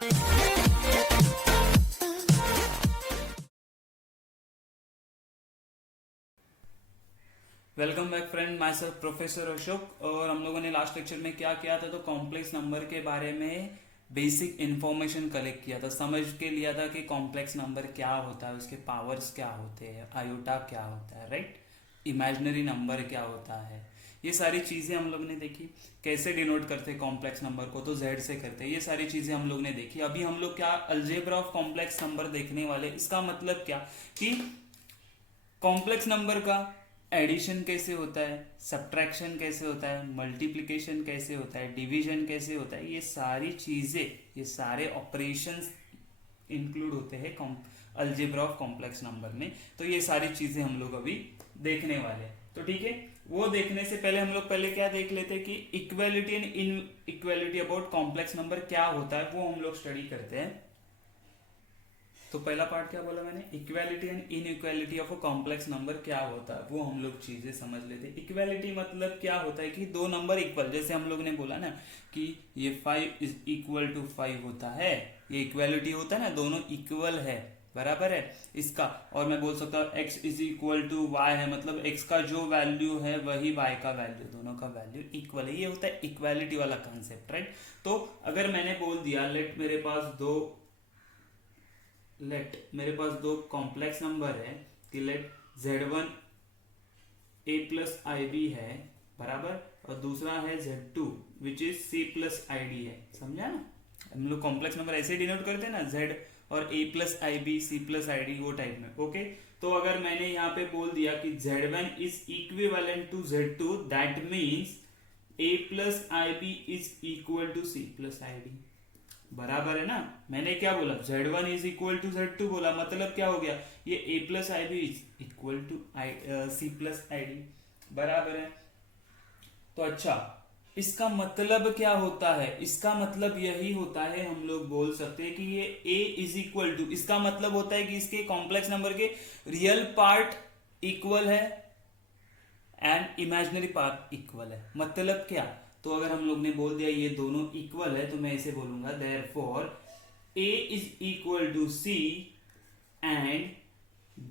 Welcome back friend, my self professor Ashok. और हम लोगों ने लास्ट लेक्चर में क्या किया था, तो कॉम्प्लेक्स नंबर के बारे में बेसिक इंफॉर्मेशन कलेक्ट किया था, समझ के लिया था कि कॉम्प्लेक्स नंबर क्या होता है, उसके पावर्स क्या होते हैं, आयोटा क्या होता है, राइट, इमेजिनरी नंबर क्या होता है, ये सारी चीजें हम लोग ने देखी। कैसे डिनोट करते हैं कॉम्प्लेक्स नंबर को, तो जेड से करते हैं। ये सारी चीजें हम लोग ने देखी। अभी हम लोग क्या अलजेब्रा ऑफ कॉम्प्लेक्स नंबर देखने वाले। इसका मतलब क्या कि कॉम्प्लेक्स नंबर का एडिशन कैसे होता है, सब्ट्रैक्शन कैसे होता है, मल्टीप्लिकेशन कैसे होता है, डिवीजन कैसे होता है, ये सारी चीजें, ये सारे ऑपरेशंस इंक्लूड होते हैं अलजेब्रा ऑफ कॉम्प्लेक्स नंबर में। तो ये सारी चीजें हम लोग अभी देखने वाले हैं। तो ठीक है, वो देखने से पहले हम लोग पहले क्या देख लेते हैं कि equality and in equality about complex number क्या होता है, वो हम लोग स्टडी करते हैं। तो पहला पार्ट क्या बोला मैंने, equality and inequality of a complex number क्या होता है, वो हम लोग चीजें समझ लेते हैं। इक्वालिटी मतलब क्या होता है कि दो नंबर इक्वल, जैसे हम लोग ने बोला ना कि ये 5 इज इक्वल टू 5 होता है, ये इक्वालिटी होता है ना, दोनों इक्वल है, बराबर है इसका। और मैं बोल सकता हूँ x is equal to y है, मतलब x का जो वैल्यू है वही y का वैल्यू, दोनों का वैल्यू इक्वल है। ये होता है इक्वालिटी वाला कंसेप्ट, राइट। तो अगर मैंने बोल दिया मेरे पास दो कॉम्प्लेक्स नंबर है कि let z1 a plus i b है, बराबर, और दूसरा है z2 which is c plus i d है। समझा ना, हम लोग कॉम्प्लेक्स नंबर ऐसे डिनोट करते हैं ना, z और a plus i b, c plus i d, वो टाइप में। ओके, तो अगर मैंने यहाँ पे बोल दिया कि z1 is equivalent to z2, that means a plus i b is equal to c plus i d, बराबर है ना। मैंने क्या बोला, z1 is equal to z2 बोला, मतलब क्या हो गया, ये a plus i b is equal to c plus i d, बराबर है। तो अच्छा, इसका मतलब क्या होता है, इसका मतलब यही होता है, हम लोग बोल सकते हैं कि ये a इज इक्वल टू, इसका मतलब होता है कि इसके कॉम्प्लेक्स नंबर के रियल पार्ट इक्वल है एंड इमेजिनरी पार्ट इक्वल है। मतलब क्या, तो अगर हम लोग ने बोल दिया ये दोनों इक्वल है, तो मैं ऐसे बोलूंगा therefore a is equal to c and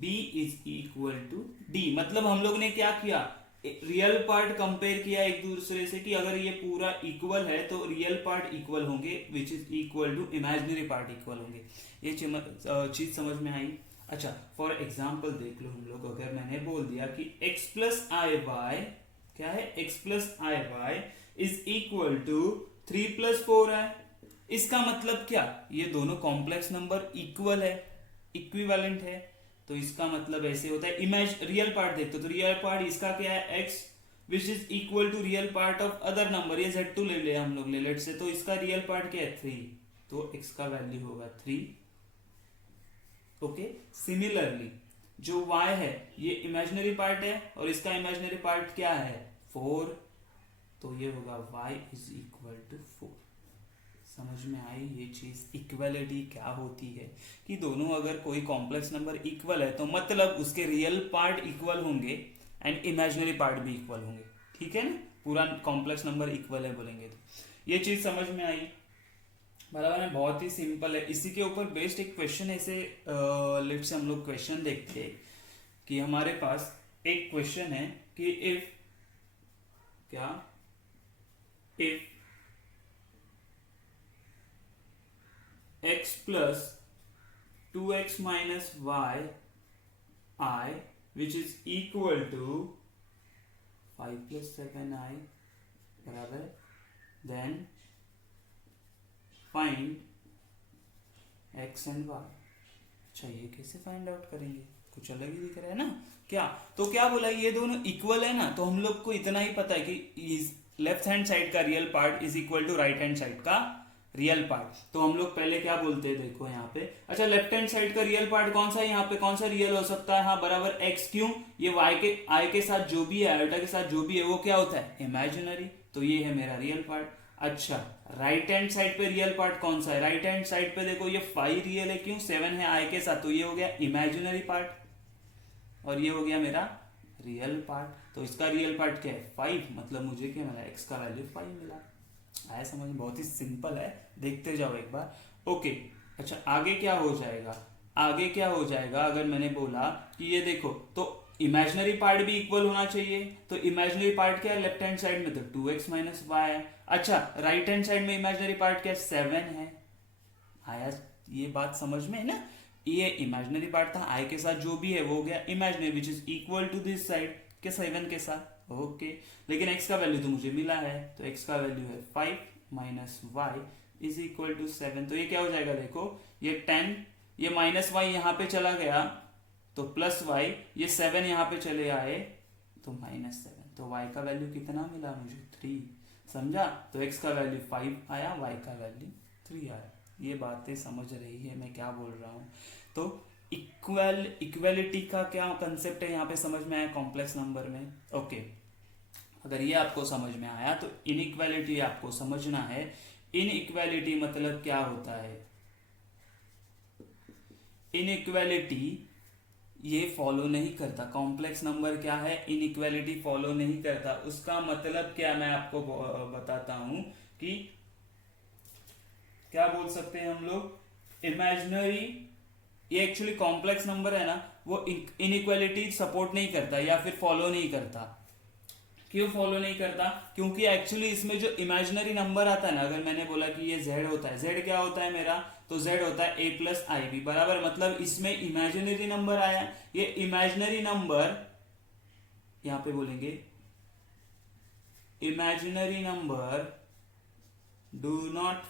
b is equal to d। मतलब हम लोग ने क्या किया, रियल पार्ट कंपेयर किया एक दूसरे से कि अगर ये पूरा इक्वल है तो रियल पार्ट इक्वल होंगे which is equal to imaginary part equal होंगे। ये चीज समझ में आई। अच्छा, फॉर एग्जाम्पल देख लो हम लोग, अगर मैंने बोल दिया कि x प्लस आई वाई, क्या है, x plus i y is equal to 3 plus 4 है। इसका मतलब क्या, ये दोनों कॉम्प्लेक्स नंबर इक्वल है, इक्विवेलेंट है। तो इसका मतलब ऐसे होता है, रियल पार्ट देखते तो रियल पार्ट इसका क्या है, x which is equal to real part of other number, ये z2 ले लिया हम लोग, ले लेट से, तो इसका रियल पार्ट क्या है 3, तो x का वैल्यू होगा 3। ओके, सिमिलरली जो y है ये इमेजिनरी पार्ट है और इसका इमेजिनरी पार्ट क्या है 4, तो ये होगा y इज इक्वल टू 4। समझ में आई ये चीज, इक्वलिटी क्या होती है कि दोनों अगर कोई कॉम्प्लेक्स नंबर इक्वल है तो मतलब उसके रियल पार्ट इक्वल होंगे एंड इमेजिनरी पार्ट भी इक्वल होंगे। ठीक है ना, पूरा कॉम्प्लेक्स नंबर इक्वल है बोलेंगे तो ये चीज समझ में आई, बराबर है। बहुत ही सिंपल है। इसी के ऊपर बेस्ड एक क्वेश्चन ऐसे लेट से हम लोग क्वेश्चन देखते हैं कि हमारे पास एक क्वेश्चन है कि if x plus 2x minus y i which is equal to 5 plus 7i, बराबर, then find x and y। अच्छा, ये कैसे फाइंड आउट करेंगे, कुछ अलग ही दिख रहा है ना क्या। तो क्या बोला, ये दोनों इक्वल है ना, तो हम लोग को इतना ही पता है कि लेफ्ट हैंड साइड का real part is equal to right hand side का रियल पार्ट। तो हम लोग पहले क्या बोलते हैं, देखो यहाँ पे, अच्छा लेफ्ट हैंड साइड का रियल पार्ट कौन सा है, यहाँ पे कौन सा रियल हो सकता है, हाँ बराबर x। क्यों, ये i के साथ जो भी है, आयोटा के साथ जो भी है, वो क्या होता है इमेजिनरी, तो ये है मेरा रियल पार्ट। अच्छा, राइट हैंड साइड पे रियल पार्ट कौन सा है, राइट हैंड साइड पे देखो ये 5 रियल है, क्यों, 7 है i के साथ, तो ये हो गया इमेजिनरी पार्ट और ये हो गया मेरा रियल पार्ट। तो इसका रियल पार्ट क्या है 5, मतलब मुझे क्या मिला, x का वैल्यू 5 मिला। आया समझ में, बहुत ही सिंपल है, देखते जाओ एक बार। ओके। अच्छा आगे क्या हो जाएगा, आगे क्या हो जाएगा अगर मैंने बोला कि ये देखो, तो इमेजिनरी पार्ट भी इक्वल होना चाहिए, तो इमेजिनरी पार्ट क्या है लेफ्ट हैंड साइड में, तो 2x माइनस वाई है। अच्छा राइट हैंड साइड में इमेजिनरी पार्ट क्या है, 7 है। आया ये बात समझ में है ना, ये इमेजिनरी पार्ट था, आई के साथ जो भी है वो हो गया imaginary, which is equal to this side के 7 के साथ। ओके लेकिन x का वैल्यू तो मुझे मिला है, तो x का वैल्यू है 5 minus y is equal to 7। तो ये क्या हो जाएगा, देखो ये 10, ये माइनस वाई यहाँ पे चला गया तो प्लस वाई, ये 7 यहाँ पे चले आए तो -7। तो y का वैल्यू कितना मिला मुझे, 3। समझा, तो x का वैल्यू 5 आया, y का वैल्यू 3 आया। ये बातें समझ रही है मैं क्या बोल रहा हूँ। तो इक्वेलिटी का क्या कंसेप्ट है यहाँ पे समझ में आया कॉम्प्लेक्स नंबर में। ओके अगर ये आपको समझ में आया तो इनइक्वालिटी आपको समझना है। इनइक्वालिटी मतलब क्या होता है, इनइक्वालिटी ये फॉलो नहीं करता, कॉम्प्लेक्स नंबर क्या है, इनइक्वालिटी फॉलो नहीं करता। उसका मतलब क्या मैं आपको बताता हूं कि क्या बोल सकते हैं हम लोग, इमेजिनरी, ये एक्चुअली कॉम्प्लेक्स नंबर है ना, वो इनइक्वालिटी सपोर्ट नहीं करता या फिर फॉलो नहीं करता। क्यों फॉलो नहीं करता, क्योंकि एक्चुअली इसमें जो इमेजिनरी नंबर आता है ना, अगर मैंने बोला कि ये z होता है, z क्या होता है मेरा, तो z होता है a प्लस आई बी बराबर, मतलब इसमें इमेजिनरी नंबर आया, ये इमेजिनरी नंबर यहां पे बोलेंगे imaginary number do not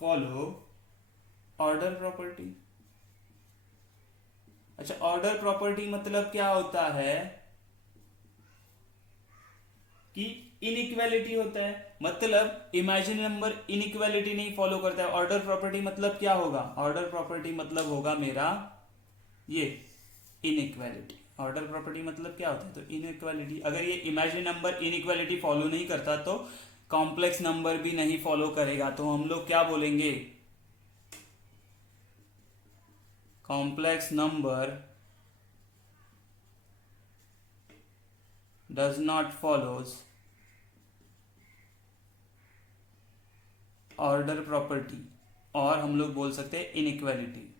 follow order property. अच्छा ऑर्डर प्रॉपर्टी मतलब क्या होता है कि इनइक्वालिटी होता है, मतलब इमेजिनरी नंबर इनइक्वालिटी नहीं फॉलो करता है। ऑर्डर प्रॉपर्टी मतलब क्या होगा, ऑर्डर प्रॉपर्टी मतलब होगा मेरा ये इनइक्वालिटी। ऑर्डर प्रॉपर्टी मतलब क्या होता है, तो इनइक्वालिटी। अगर ये इमेजिनरी नंबर इनइक्वालिटी फॉलो नहीं करता तो कॉम्प्लेक्स नंबर भी नहीं फॉलो करेगा, तो हम लोग क्या बोलेंगे, complex number does not follows order property, और हम लोग बोल सकते हैं इनइक्वालिटी।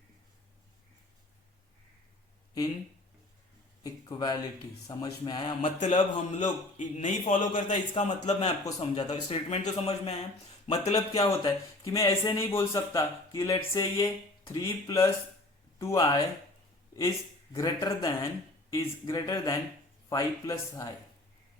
इक्वालिटी समझ में आया, मतलब हम लोग नहीं फॉलो करता, इसका मतलब मैं आपको समझाता हूँ। स्टेटमेंट तो समझ में आया, मतलब क्या होता है कि मैं ऐसे नहीं बोल सकता कि लेट से ये 3 plus 2i is greater than 5 plus I,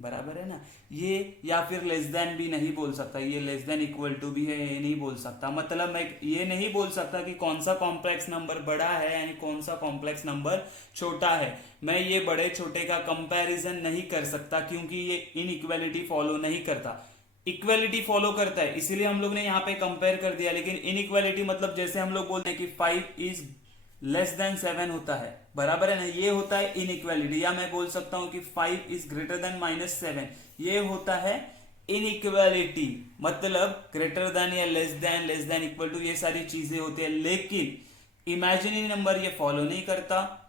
बराबर है ना ये, या फिर लेस देन भी नहीं बोल सकता, ये लेस देन इक्वल टू भी है ये नहीं बोल सकता। मतलब मैं ये नहीं बोल सकता कि कौन सा कॉम्प्लेक्स नंबर बड़ा है यानी कौन सा कॉम्प्लेक्स नंबर छोटा है। मैं ये बड़े छोटे का कंपैरिजन नहीं कर सकता क्योंकि ये इनइक्वालिटी फॉलो नहीं करता, इक्वालिटी फॉलो करता है, इसीलिए हम लोग ने यहाँ पे कंपेयर कर दिया। लेकिन इनइक्वालिटी मतलब जैसे हम लोग बोलते हैं कि 5 इज लेस देन 7 होता है, बराबर है ना, ये होता है इनइक्वालिटी। या मैं बोल सकता हूं कि 5 इज ग्रेटर देन -7, ये होता है इनइक्वालिटी। मतलब ग्रेटर देन या लेस देन इक्वल टू, ये सारी चीजें होती है। लेकिन इमेजिनरी नंबर ये फॉलो नहीं करता,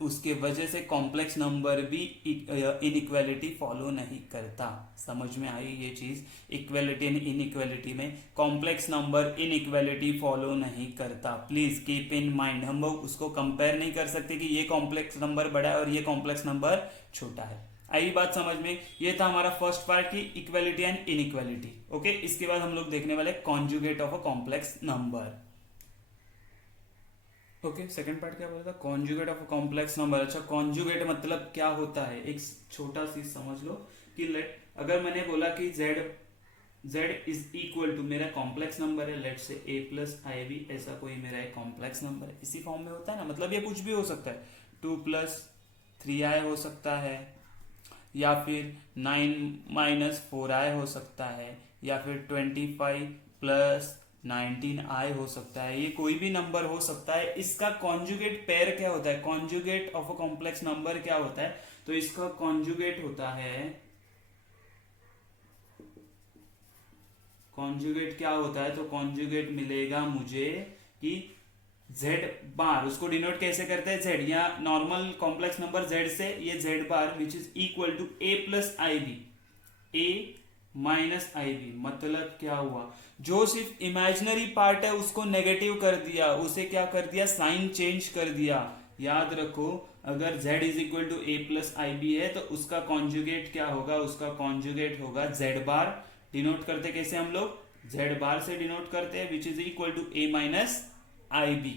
उसके वजह से कॉम्प्लेक्स नंबर भी इनइक्वालिटी फॉलो नहीं करता। समझ में आई ये चीज, इक्वालिटी एंड इनइक्वालिटी में कॉम्प्लेक्स नंबर इनइक्वालिटी फॉलो नहीं करता। प्लीज कीप इन माइंड, हम लोग उसको कंपेयर नहीं कर सकते कि ये कॉम्प्लेक्स नंबर बड़ा है और ये कॉम्प्लेक्स नंबर छोटा है। आई बात समझ में, ये था हमारा फर्स्ट पार्ट की इक्वालिटी एंड इनइक्वालिटी। ओके इसके बाद हम लोग देखने वाले conjugate of a complex number. Okay second part क्या बोला था, कॉन्जुगेट ऑफ कॉम्प्लेक्स नंबर। अच्छा कॉन्जुगेट मतलब क्या होता है, एक छोटा सी समझ लो कि लेट, अगर मैंने बोला कि z इज इक्वल टू मेरा कॉम्प्लेक्स नंबर है, लेट से a प्लस आई बी, ऐसा कोई मेरा एक कॉम्प्लेक्स नंबर है, इसी फॉर्म में होता है ना, मतलब ये कुछ भी हो सकता है, 2 प्लस 3i हो सकता है, या फिर 9 माइनस 4i हो सकता है, या फिर 25 प्लस 19i हो सकता है, ये कोई भी नंबर हो सकता है। इसका कॉन्जुगेट पेयर क्या होता है, conjugate of a complex number क्या होता है, तो इसका कॉन्जुगेट होता है, कॉन्जुगेट क्या होता है, तो कॉन्जुगेट मिलेगा मुझे कि z बार, उसको डिनोट कैसे करते हैं, z या नॉर्मल कॉम्प्लेक्स नंबर z से, ये z bar which is equal to a plus i b, a minus i b, मतलब क्या हुआ, जो सिर्फ इमेजिनरी पार्ट है उसको नेगेटिव कर दिया, उसे क्या कर दिया, साइन चेंज कर दिया। याद रखो, अगर z is equal to a plus i b है तो उसका कॉन्जुगेट क्या होगा, उसका कॉन्जुगेट होगा z बार। डिनोट करते कैसे हम लोग, z बार से डिनोट करते हैं, which is equal to a minus i b.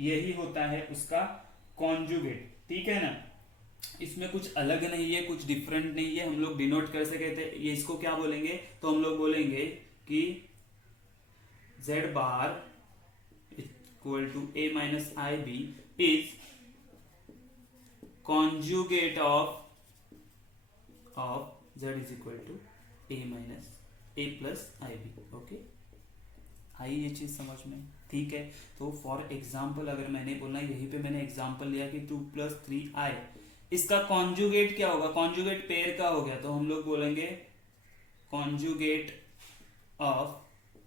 यही होता है उसका कॉन्जुगेट, ठीक है ना। इसमें कुछ अलग नहीं है, कुछ डिफरेंट नहीं है, हम लोग डिनोट कर सके थे ये, इसको क्या बोलेंगे, तो हम लोग बोलेंगे कि z bar equal to a minus i b is conjugate of z is equal to a minus a plus ib। Okay, I ये चीज समझ में, ठीक है। तो फॉर एग्जाम्पल अगर मैंने बोलना, यहीं पे मैंने एग्जाम्पल लिया कि 2 प्लस 3i, इसका कॉन्जुगेट क्या होगा, कॉन्जुगेट पेयर का हो गया, तो हम लोग बोलेंगे conjugate of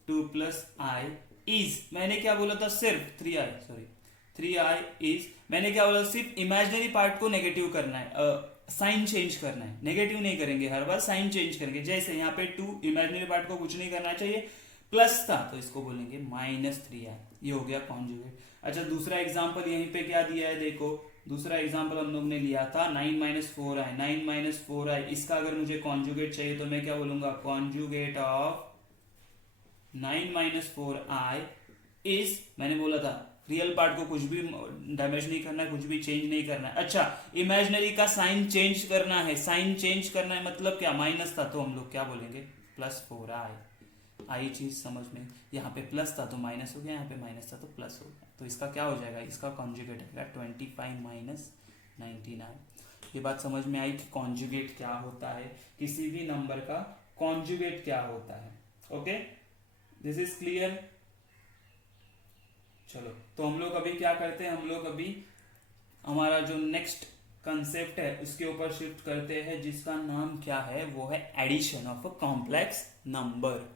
2 plus i is, मैंने क्या बोला था, सिर्फ 3i, सॉरी 3i इज, मैंने क्या बोला, सिर्फ इमेजिनरी पार्ट को नेगेटिव करना है, साइन चेंज करना है, नेगेटिव नहीं करेंगे हर बार, साइन चेंज करेंगे। जैसे यहाँ पे 2 इमेजिनरी पार्ट को कुछ नहीं करना चाहिए, प्लस था तो इसको बोलेंगे माइनस 3i, ये हो गया कॉन्जुगेट। अच्छा, दूसरा एग्जांपल यहीं पे क्या दिया है, देखो दूसरा एग्जांपल हम लोग ने लिया था 9 माइनस 4i, 9 माइनस 4i, इसका अगर मुझे कॉन्जुगेट चाहिए तो मैं क्या बोलूंगा, conjugate of 9 minus 4i is, मैंने बोला था रियल पार्ट को कुछ भी डैमेज नहीं करना है, कुछ भी चेंज नहीं करना है। अच्छा, इमेजिनरी का साइन चेंज करना है, साइन चेंज करना है मतलब क्या, माइनस था तो हम लोग क्या बोलेंगे, प्लस 4i। आई चीज समझ में, यहाँ पे प्लस था तो माइनस हो गया, यहाँ पे माइनस था तो प्लस हो गया, तो इसका क्या हो जाएगा, इसका कॉन्जुगेट आएगा 25 माइनस 19i। ये बात समझ में आई कि कॉन्जुगेट क्या होता है, किसी भी नंबर का कॉन्जुगेट क्या होता है। Okay, this is clear. चलो, तो हम लोग अभी क्या करते हैं, हम लोग अभी हमारा जो नेक्स्ट कंसेप्ट है उसके ऊपर शिफ्ट करते हैं, जिसका नाम क्या है, वो है addition of a complex number.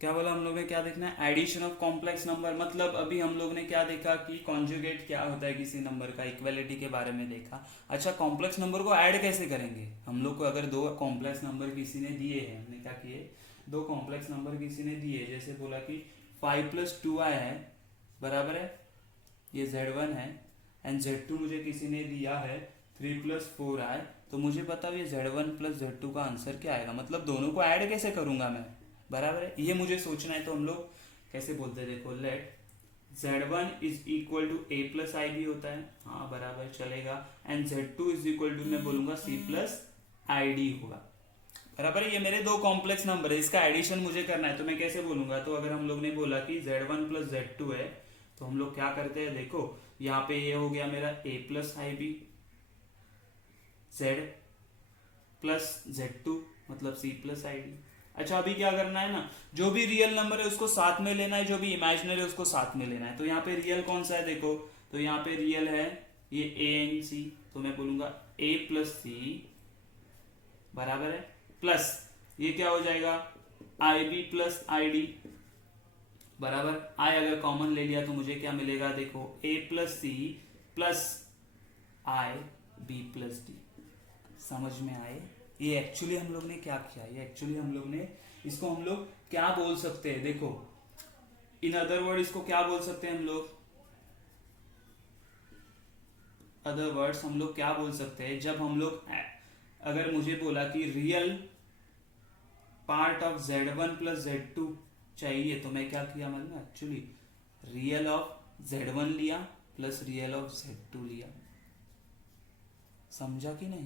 क्या बोला हम लोग ने, क्या देखना है, एडिशन ऑफ कॉम्प्लेक्स नंबर। मतलब अभी हम लोग ने क्या देखा कि कॉन्जुगेट क्या होता है किसी नंबर का, इक्वालिटी के बारे में देखा। अच्छा, कॉम्प्लेक्स नंबर को ऐड कैसे करेंगे, हम लोग को अगर दो कॉम्प्लेक्स नंबर किसी ने दिए हैं, हमने क्या किए, दो कॉम्प्लेक्स नंबर किसी ने दिए, जैसे बोला कि 5 प्लस 2i है बराबर है, ये z1 है, एंड z2 मुझे किसी ने दिया है 3 प्लस 4i, तो मुझे बताओ ये z1 प्लस z2 का आंसर क्या आएगा, मतलब दोनों को ऐड कैसे करूंगा मैं, बराबर है, ये मुझे सोचना है। तो हम लोग कैसे बोलते हैं, देखो let z1 is equal to a plus I भी होता है, हाँ बराबर चलेगा, and z2 is equal to मैं बोलूंगा c प्लस आई डी होगा, बराबर है। ये मेरे दो कॉम्प्लेक्स नंबर है, इसका एडिशन मुझे करना है, तो मैं कैसे बोलूंगा, तो अगर हम लोग ने बोला कि z1 प्लस z2 है, तो हम लोग क्या करते हैं, देखो यहाँ पे ये हो गया मेरा a plus i b, z plus z2 मतलब c प्लस आई डी। अच्छा, अभी क्या करना है ना, जो भी रियल नंबर है उसको साथ में लेना है, जो भी इमेजिनरी है उसको साथ में लेना है। तो यहाँ पे रियल कौन सा है, देखो तो यहाँ पे रियल है ये a एंड c, तो मैं बोलूंगा a प्लस c बराबर है, प्लस ये क्या हो जाएगा, आई बी प्लस आई डी बराबर, आई अगर कॉमन ले लिया तो मुझे क्या मिलेगा, देखो a plus c plus i b plus d. समझ में आए, ये एक्चुअली हम लोग ने क्या किया, ये एक्चुअली हम लोग ने, इसको हम लोग क्या बोल सकते हैं, देखो इन अदर वर्ड इसको क्या बोल सकते हैं हम लोग, अदर वर्ड्स हम लोग क्या बोल सकते हैं, जब हम लोग अगर मुझे बोला कि real part of z1 plus z2 चाहिए, तो मैं क्या किया, मतलब एक्चुअली रियल ऑफ z1 लिया प्लस रियल ऑफ z2 लिया, समझा कि नहीं,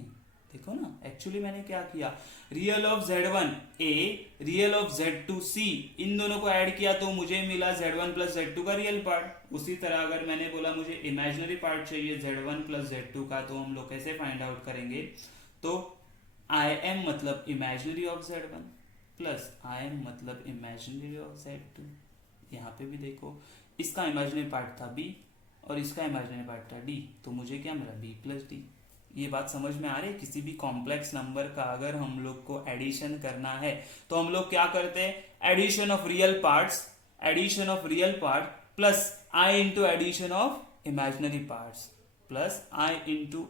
देखो ना एक्चुअली मैंने क्या किया, real of z1 a, real of z2 c, इन दोनों को ऐड किया तो मुझे मिला z1 प्लस z2 का रियल पार्ट। उसी तरह अगर मैंने बोला मुझे इमेजिनरी पार्ट चाहिए z1 प्लस z2 का, तो हम लोग कैसे फाइंड आउट करेंगे, तो आई एम मतलब imaginary of z1 plus I am मतलब इमेजिनरी ऑफ z2। यहाँ पे भी देखो इसका इमेजिनरी पार्ट था b और इसका इमेजिनरी पार्ट था d, तो मुझे क्या मिला b प्लस डी। ये बात समझ में आ रही है, किसी भी कॉम्प्लेक्स नंबर का अगर हम लोग को एडिशन करना है तो हम लोग क्या करते हैं, addition of real parts, addition of real part plus i into addition of imaginary parts plus i into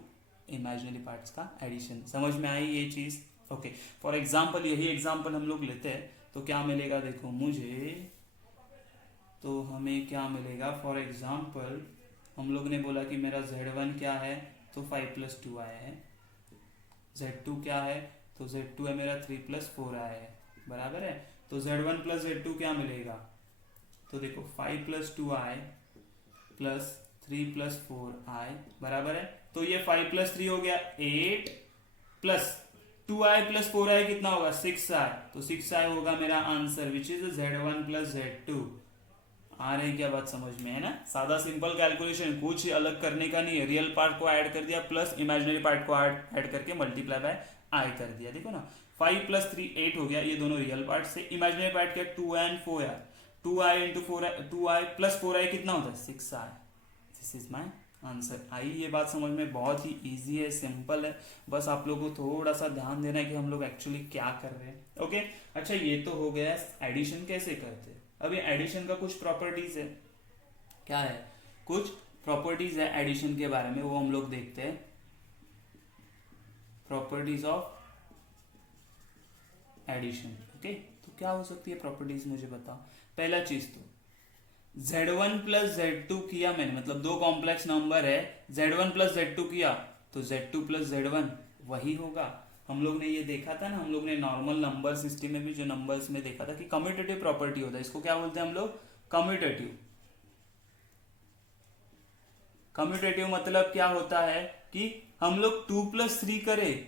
imaginary parts का एडिशन। समझ में आई ये चीज, ओके, फॉर एग्जाम्पल यही एग्जाम्पल हम लोग लेते हैं तो क्या मिलेगा देखो मुझे, तो हमें क्या मिलेगा, फॉर एग्जाम्पल हम लोग ने बोला कि मेरा Z1 क्या है, तो 5+2 आया है, Z2 क्या है, तो Z2 है मेरा 3+4 आया है, बराबर है। तो Z1 प्लस Z2 क्या मिलेगा, तो देखो 5+2i प्लस 3+4i बराबर है, तो ये 5+3 हो गया 8 प्लस 2i प्लस 4i कितना होगा 6i, तो 6i होगा मेरा answer which is Z1 plus Z2। आ रही क्या बात समझ में, है ना। सादा सिंपल कैलकुलेशन, कुछ अलग करने का नहीं है, रियल पार्ट को ऐड कर दिया प्लस इमेजिनरी पार्ट को ऐड करके मल्टीप्लाई बाय आई कर दिया। देखो ना 5+3 8 हो गया, ये दोनों रियल पार्ट से, इमेजिनरी पार्ट क्या 2 and 4 यार, 2i into 2i plus 4i कितना होता है 6i। This is my answer. I ये बात समझ में, बहुत ही इजी है, सिंपल है, बस आप लोगों को थोड़ा सा ध्यान देना है कि हम लोग एक्चुअली क्या कर रहे हैं। ओके, अच्छा ये तो हो गया एडिशन कैसे करते हैं। अब ये एडिशन का कुछ प्रॉपर्टीज है, क्या है, कुछ प्रॉपर्टीज है एडिशन के बारे में, वो हम लोग देखते हैं। प्रॉपर्टीज ऑफ एडिशन, ओके, तो क्या हो सकती है प्रॉपर्टीज मुझे बताओ। पहला चीज तो Z1 प्लस Z2 किया मैंने, मतलब दो कॉम्प्लेक्स नंबर है, Z1 प्लस Z2 किया तो Z2 प्लस Z1 वही होगा। हम लोग ने ये देखा था ना, हम लोग ने नॉर्मल नंबर सिस्टम में भी जो नंबर्स में देखा था कि कम्यूटेटिव प्रॉपर्टी होता है, इसको क्या बोलते हैं हम लोग, कम्यूटेटिव। कम्यूटेटिव मतलब क्या होता है कि हम लोग 2+3 करें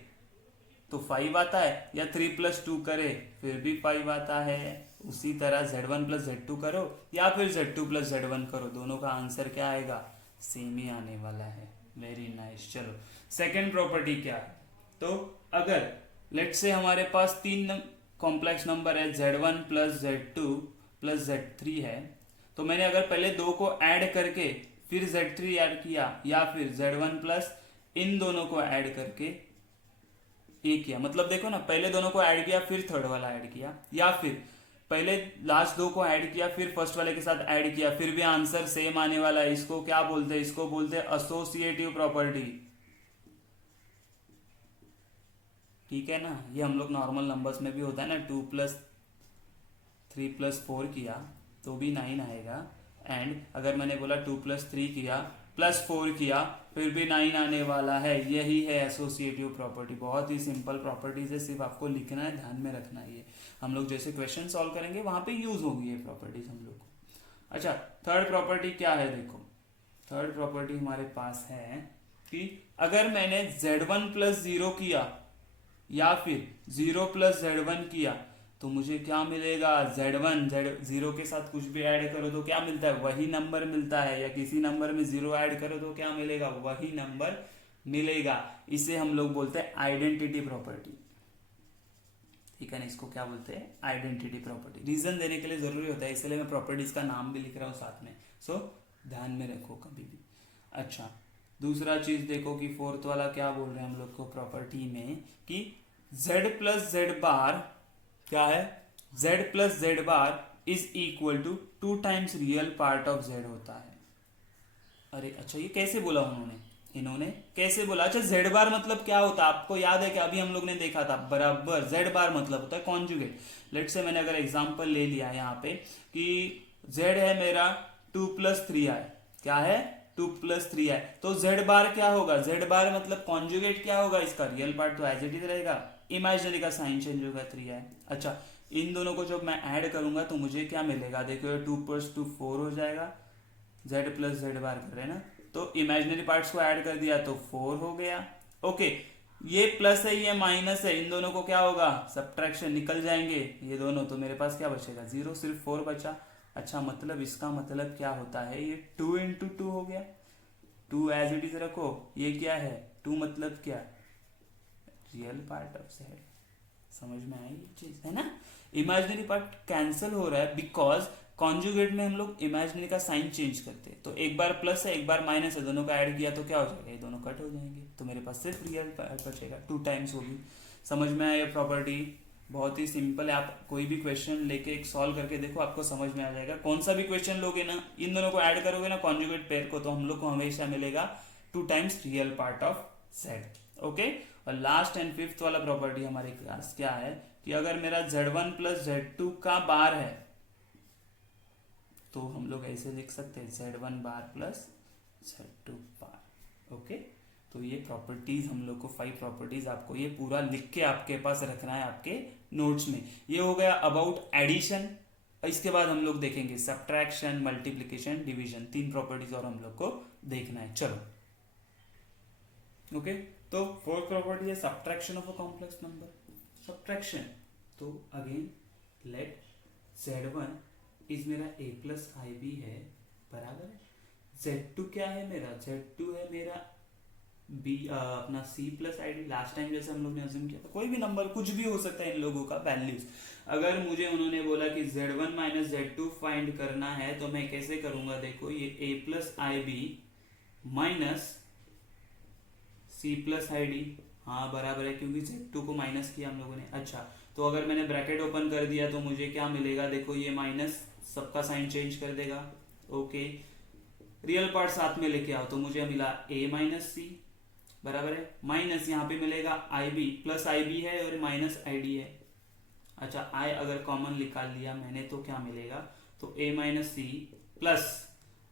तो 5 आता है, या 3+2 करे फिर भी 5 आता है। उसी तरह Z1 प्लस Z2 करो या फिर Z2 प्लस Z1 करो, दोनों का आंसर क्या आएगा, सेम ही आने वाला है। Very nice. चलो सेकेंड प्रॉपर्टी क्या है, तो अगर लेट से हमारे पास तीन कॉम्प्लेक्स नंबर है Z1 plus Z2 plus Z3 है, तो मैंने अगर पहले दो को ऐड करके फिर Z3 ऐड किया, या फिर Z1 प्लस इन दोनों को ऐड करके एक किया, मतलब देखो ना पहले दोनों को ऐड किया फिर थर्ड वाला ऐड किया, या फिर पहले लास्ट दो को ऐड किया फिर फर्स्ट वाले के साथ ऐड किया, फिर भी आंसर सेम आने वाला है, इसको क्या बोलते हैं, इसको बोलते हैं एसोसिएटिव प्रॉपर्टी। ठीक है ना, ये हम लोग नॉर्मल नंबर्स में भी होता है ना, 2+3+4 किया तो भी 9 आएगा, एंड अगर मैंने बोला 2+3 किया +4 किया फिर भी 9 आने वाला है। यही है एसोसिएटिव प्रॉपर्टी। बहुत ही सिंपल प्रॉपर्टीज है, सिर्फ आपको लिखना है, ध्यान में रखना है। ये हम लोग जैसे क्वेश्चन सॉल्व करेंगे वहां पे यूज होगी ये प्रॉपर्टीज हम लोग को। अच्छा थर्ड प्रॉपर्टी क्या है, देखो थर्ड प्रॉपर्टी हमारे पास है कि अगर मैंने Z1 प्लस 0 किया या फिर 0 प्लस Z1 किया तो मुझे क्या मिलेगा, Z1 Z0 के साथ कुछ भी ऐड करो तो क्या मिलता है, वही नंबर मिलता है, या किसी नंबर में 0 ऐड करो तो क्या मिलेगा, वही नंबर मिलेगा। इसे हम लोग बोलते हैं आइडेंटिटी प्रॉपर्टी। ठीक है ना, इसको क्या बोलते हैं, आइडेंटिटी प्रॉपर्टी। रीजन देने के लिए जरूरी होता है, इसलिए मैं प्रॉपर्टीज का नाम भी लिख रहा हूँ साथ में, सो ध्यान में रखो कभी भी। अच्छा दूसरा चीज देखो कि फोर्थ वाला क्या बोल रहे हैं हम लोग को प्रॉपर्टी में, कि Z प्लस Z बार क्या है, Z plus Z bar is equal to 2 times real part of Z होता है। अरे अच्छा ये कैसे बोला इन्होंने कैसे बोला। अच्छा Z बार मतलब क्या होता है आपको याद है क्या, अभी हम लोग ने देखा था बराबर। Z बार मतलब होता है कॉन्जुगेट। लेट से मैंने अगर एग्जांपल ले लिया यहाँ पे कि Z है मेरा 2+3i, क्या है 2+3i, तो Z बार क्या होगा, Z बार मतलब कॉन्जुगेट क्या होगा इसका, रियल पार्ट तो एज इट इज रहेगा, इमेजिनरी का साइन चेंज होगा 3i। अच्छा इन दोनों को जब मैं ऐड करूंगा तो मुझे क्या मिलेगा, देखो 2+2 4 हो जाएगा, Z प्लस Z बार कर रहे हैं ना, तो इमेजिनरी पार्ट्स को ऐड कर दिया तो 4 हो गया। ओके ये प्लस है ये माइनस है, इन दोनों को क्या होगा, सब्ट्रैक्शन, निकल जाएंगे ये दोनों, तो मेरे पास क्या बचेगा 0, सिर्फ 4 बचा। अच्छा मतलब इसका मतलब क्या होता है, ये 2 into 2 हो गया, 2 एज इट इज रखो, ये क्या है 2 मतलब क्या, रियल पार्ट ऑफ Z। समझ में आई ये चीज, है ना। इमेजिनरी पार्ट कैंसिल हो रहा है बिकॉज कॉन्जुगेट में हम लोग इमेजिनरी का साइन चेंज करते हैं, तो एक बार प्लस है एक बार माइनस है, दोनों का ऐड किया तो क्या हो जाएगा, ये दोनों कट हो जाएंगे, तो मेरे पास सिर्फ रियल पार्ट बचेगा, 2 टाइम्स होगी। समझ में आया ये प्रॉपर्टी, बहुत ही सिंपल है। आप कोई भी क्वेश्चन लेके एक सॉल्व करके देखो, आपको समझ में आ जाएगा। कौन सा भी क्वेश्चन लोगे ना, इन दोनों को ऐड करोगे ना कॉन्जुगेट पेयर को, तो हम लोग को हमेशा मिलेगा 2 times real part of Z। Okay और लास्ट एंड फिफ्थ वाला प्रॉपर्टी हमारे पास क्या है कि अगर मेरा Z1 प्लस Z2 का बार है तो हम लोग ऐसे लिख सकते हैं Z1 बार प्लस Z2 बार। ओके, तो ये प्रॉपर्टीज हम लोग को 5 प्रॉपर्टीज आपको ये पूरा लिख के आपके पास रखना है आपके नोट्स में। ये हो गया अबाउट एडिशन। इसके बाद हम लोग देखेंगे सब्ट्रैक्शन, मल्टीप्लिकेशन, डिवीजन, 3 प्रॉपर्टीज और हम लोग को देखना है। चलो ओके, तो फोर्थ प्रॉपर्टी है subtraction of a complex number. Subtraction, तो अगेन लेट Z1 इज मेरा a प्लस IB है, बराबर है। Z2 क्या है मेरा, Z2 है मेरा अपना C plus ID। Last time जैसे हम लोग ने अज्यूम किया था कोई भी नंबर कुछ भी हो सकता है इन लोगों का वैल्यूज। अगर मुझे उन्होंने बोला कि Z1 माइनस Z2 फाइंड करना है तो मैं कैसे करूंगा, देखो ये a plus IB minus C plus ID, हाँ बराबर है क्योंकि Z2 को माइनस किया हम लोगों ने। अच्छा, तो अगर मैंने ब्रैकेट ओपन कर दिया तो मुझे क्या मिलेगा, देखो ये माइनस सबका साइन चेंज कर देगा। ओके, रियल पार्ट साथ में लेके आओ तो मुझे मिला a माइनस C, बराबर है। माइनस यहाँ पे मिलेगा IB, प्लस IB है और माइनस ID है। अच्छा, I अगर कॉमन निकाल लिया मैंने तो क्या मिलेगा, तो a minus C plus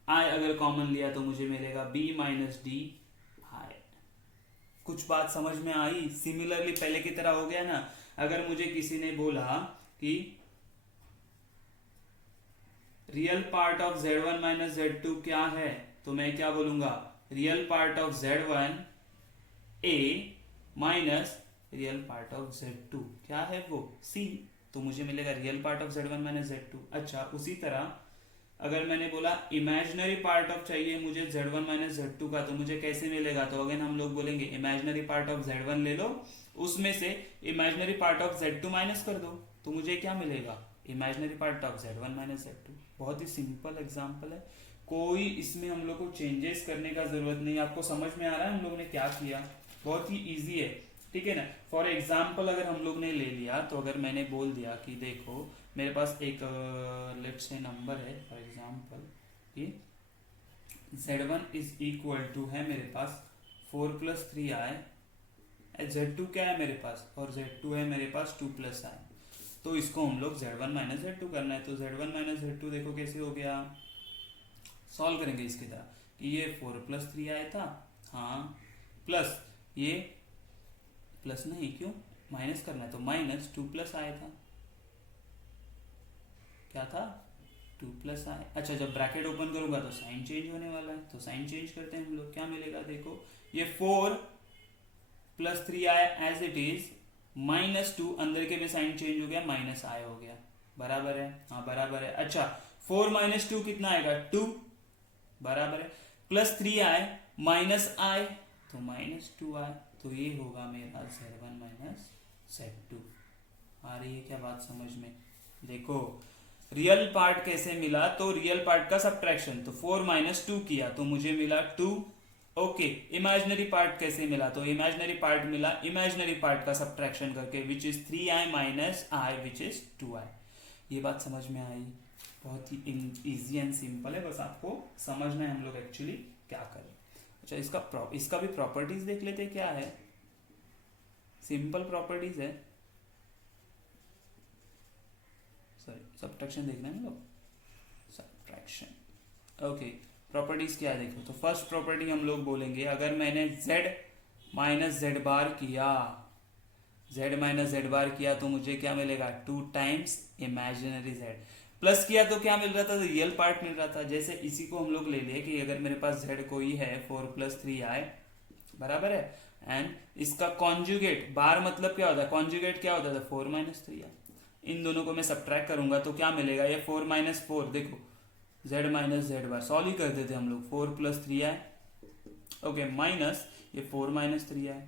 I अगर कॉमन लिया तो मुझे मिलेगा b माइनस D I। कुछ बात समझ में आई? सिमिलरली पहले की तरह हो गया ना। अगर मुझे किसी ने बोला कि real part of Z1 minus Z2 क्या है, तो मैं क्या बोलूंगा, real part of Z1 A minus real part of Z2 क्या है वो C, तो मुझे मिलेगा real part of Z1 minus Z2। अच्छा, उसी तरह अगर मैंने बोला इमेजिनरी पार्ट ऑफ चाहिए मुझे Z1 माइनस Z2 का, तो मुझे कैसे मिलेगा, तो अगेन हम लोग बोलेंगे इमेजिनरी पार्ट ऑफ Z1 ले लो, उसमें से imaginary part of Z2 minus कर दो, तो मुझे क्या मिलेगा, imaginary part of Z1 minus Z2। बहुत ही सिंपल एग्जांपल है, कोई इसमें हम लोग को चेंजेस करने का जरूरत नहीं। आपको समझ में आ रहा है हम लोग ने क्या किया, बहुत ही इजी है, ठीक है ना। फॉर एग्जाम्पल अगर हम लोग ने ले लिया, तो अगर मैंने बोल दिया कि देखो मेरे पास एक लेट्स से नंबर है, फॉर एग्जाम्पल कि Z1 इज इक्वल टू है मेरे पास 4 प्लस 3i, Z2 क्या है मेरे पास, और Z2 है मेरे पास 2 प्लस i। तो इसको हम लोग Z1 माइनस Z2 करना है, तो Z1 माइनस Z2 देखो कैसे हो गया, सॉल्व करेंगे इसकी तरह कि ये 4 प्लस 3i था, हाँ, प्लस ये प्लस नहीं, क्यों माइनस करना है, तो माइनस 2 प्लस i था, क्या था 2 प्लस i। अच्छा, जब ब्रैकेट ओपन करूंगा तो साइन चेंज होने वाला है, तो साइन चेंज करते हैं हम लोग, क्या मिलेगा, देखो ये 4 plus 3i as it is minus 2, अंदर के में साइन चेंज हो गया, माइनस i हो गया, बराबर है, हाँ बराबर है। अच्छा, 4 माइनस 2 कितना आएगा 2, बराबर है, प्लस 3i माइनस i तो माइनस 2i, तो ये होगा मेरा Z1 माइनस Z2। आ रही है क्या बात समझ में? देखो रियल पार्ट कैसे मिला, तो रियल पार्ट का सब्ट्रैक्शन, तो 4 माइनस 2 किया तो मुझे मिला 2। ओके, इमेजिनरी पार्ट कैसे मिला, तो इमेजिनरी पार्ट मिला इमेजिनरी पार्ट का सब्ट्रैक्शन करके, which is 3i minus i which is 2i। ये बात समझ में आई? बहुत ही इजी एंड सिंपल है, बस आपको समझना है हम लोग एक्चुअली क्या करें। अच्छा, इसका भी प्रॉपर्टीज देख लेते क्या है, सिंपल प्रॉपर्टीज है, सॉरी सब्ट्रैक्शन देखना है ना लोग, सब्ट्रैक्शन। ओके, प्रॉपर्टीज क्या है देखो, तो फर्स्ट प्रॉपर्टी हम लोग बोलेंगे अगर मैंने z माइनस z बार किया, z माइनस z बार किया तो मुझे क्या मिलेगा 2 टाइम्स इमेजिनरी z, प्लस किया तो क्या मिल रहा था, रियल पार्ट मिल रहा था। जैसे इसी को हम लोग ले लिए कि अगर मेरे पास z कोई है 4 प्लस 3i, बराबर है, एंड इसका कॉन्जुगेट, बार मतलब क्या होता है, कॉन्जुगेट क्या होता था 4 माइनस 3i, इन दोनों को मैं सब्ट्रैक्ट करूंगा तो क्या मिलेगा, ये 4 माइनस 4, देखो z माइनस z बार सॉल्व ही कर देते हम लोग, 4 प्लस 3i, ओके, माइनस ये 4 माइनस 3i।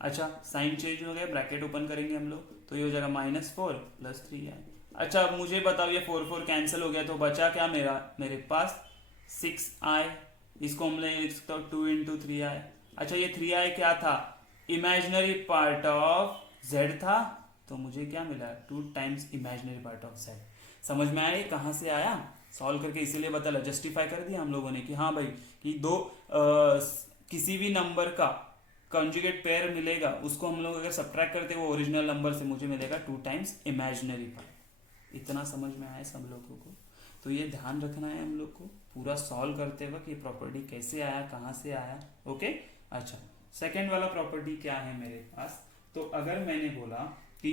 अच्छा, साइन चेंज हो गया, ब्रैकेट ओपन करेंगे हम लोग तो ये हो जाएगा माइनस 4 प्लस 3i। अच्छा, अब मुझे बताओ ये 4 4 कैंसिल हो गया तो बचा क्या मेरे पास 6i, इसको हम लिख सकते हो 2 इंटू 3i। अच्छा, ये 3i क्या था, इमेजिनरी पार्ट ऑफ z था, तो मुझे क्या मिला 2 times imaginary part of z। समझ में आया कहाँ से आया, सॉल्व करके इसीलिए बता, जस्टिफाई कर दिया हम लोगों ने कि हाँ भाई कि किसी भी नंबर का कॉन्जुगेट पेयर मिलेगा उसको हम लोग अगर सब्ट्रैक्ट करते हैं वो ओरिजिनल नंबर से, मुझे मिलेगा 2 टाइम्स इमेजिनरी पार्ट। इतना समझ में आया सब लोगों को? तो ये ध्यान रखना है हम लोग को पूरा सॉल्व करते वक्त, ये प्रॉपर्टी कैसे आया, कहाँ से आया। ओके, अच्छा सेकेंड वाला प्रॉपर्टी क्या है मेरे पास? तो अगर मैंने बोला कि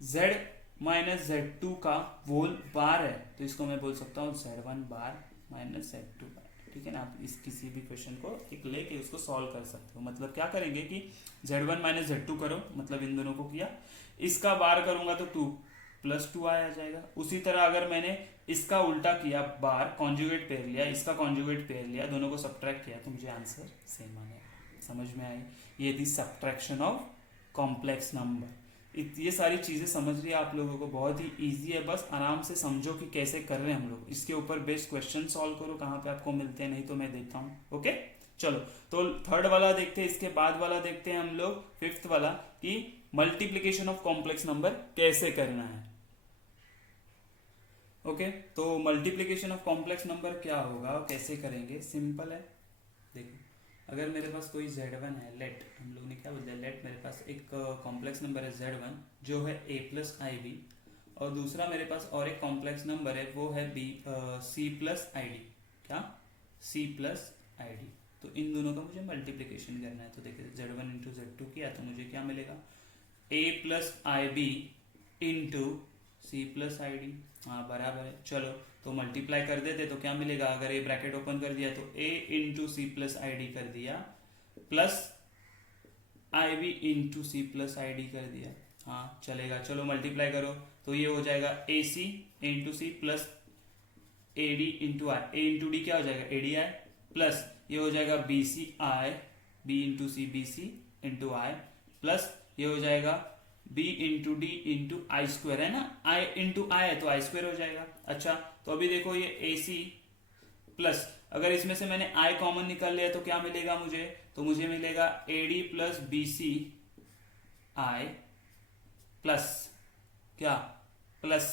z माइनस Z2 का होल बार है, तो इसको मैं बोल सकता हूँ Z1 बार माइनस Z2 बार। ठीक है ना, आप इस किसी भी क्वेश्चन को एक लेके उसको सॉल्व कर सकते हो। मतलब क्या करेंगे कि Z1 माइनस Z2 करो, मतलब इन दोनों को किया, इसका बार करूंगा तो 2 प्लस 2 आ जाएगा। उसी तरह अगर मैंने इसका उल्टा किया, बार कॉन्जुगेट पेयर लिया, इसका कॉन्जुगेट पेयर लिया, दोनों को सब्ट्रैक्ट किया, तो मुझे आंसर सेम आएगा। समझ में आई? ये थी सब्ट्रैक्शन ऑफ कॉम्प्लेक्स नंबर। ये सारी चीजें समझ रही है आप लोगों को? बहुत ही इजी है, बस आराम से समझो कि कैसे कर रहे हैं हम लोग। इसके ऊपर बेस्ड क्वेश्चन सॉल्व करो, कहाँ पे आपको मिलते हैं, नहीं तो मैं देता हूँ। ओके चलो, तो थर्ड वाला देखते हैं, इसके बाद वाला देखते हैं हम लोग फिफ्थ वाला, कि मल्टीप्लीकेशन ऑफ कॉम्प्लेक्स नंबर कैसे करना है। ओके, तो मल्टीप्लीकेशन ऑफ कॉम्प्लेक्स नंबर क्या होगा और कैसे करेंगे? सिंपल है, देखो अगर मेरे पास कोई Z1 है, लेट, हम लोग ने क्या बोलते हैं, लेट मेरे पास एक कॉम्प्लेक्स नंबर है Z1 जो है A प्लस आई बी, और दूसरा मेरे पास और एक कॉम्प्लेक्स नंबर है वो है C प्लस आई डी। क्या? C plus i D. तो इन दोनों का मुझे मल्टीप्लीकेशन करना है। तो देखिए Z1 इंटू Z2 किया तो मुझे क्या मिलेगा, A plus i B into C plus i d. हाँ बराबर है, चलो तो मल्टीप्लाई कर देते तो क्या मिलेगा, अगर ये ब्रैकेट ओपन कर दिया तो A into C plus i d कर दिया, plus i B into C plus i d कर दिया। हाँ चलेगा, चलो मल्टीप्लाई करो तो ये हो जाएगा A C into C plus A D into I. A into D क्या हो जाएगा, ए डी आई, प्लस ये हो जाएगा B C I, B into C B C into I, plus ये हो जाएगा b into D into I square, है ना, i इंटू आई है तो आई स्क्वायर हो जाएगा। अच्छा तो अभी देखो ये ए सी प्लस, अगर इसमें से मैंने i कॉमन निकाल लिया तो क्या मिलेगा मुझे, तो मुझे मिलेगा a D plus B C i plus क्या, प्लस।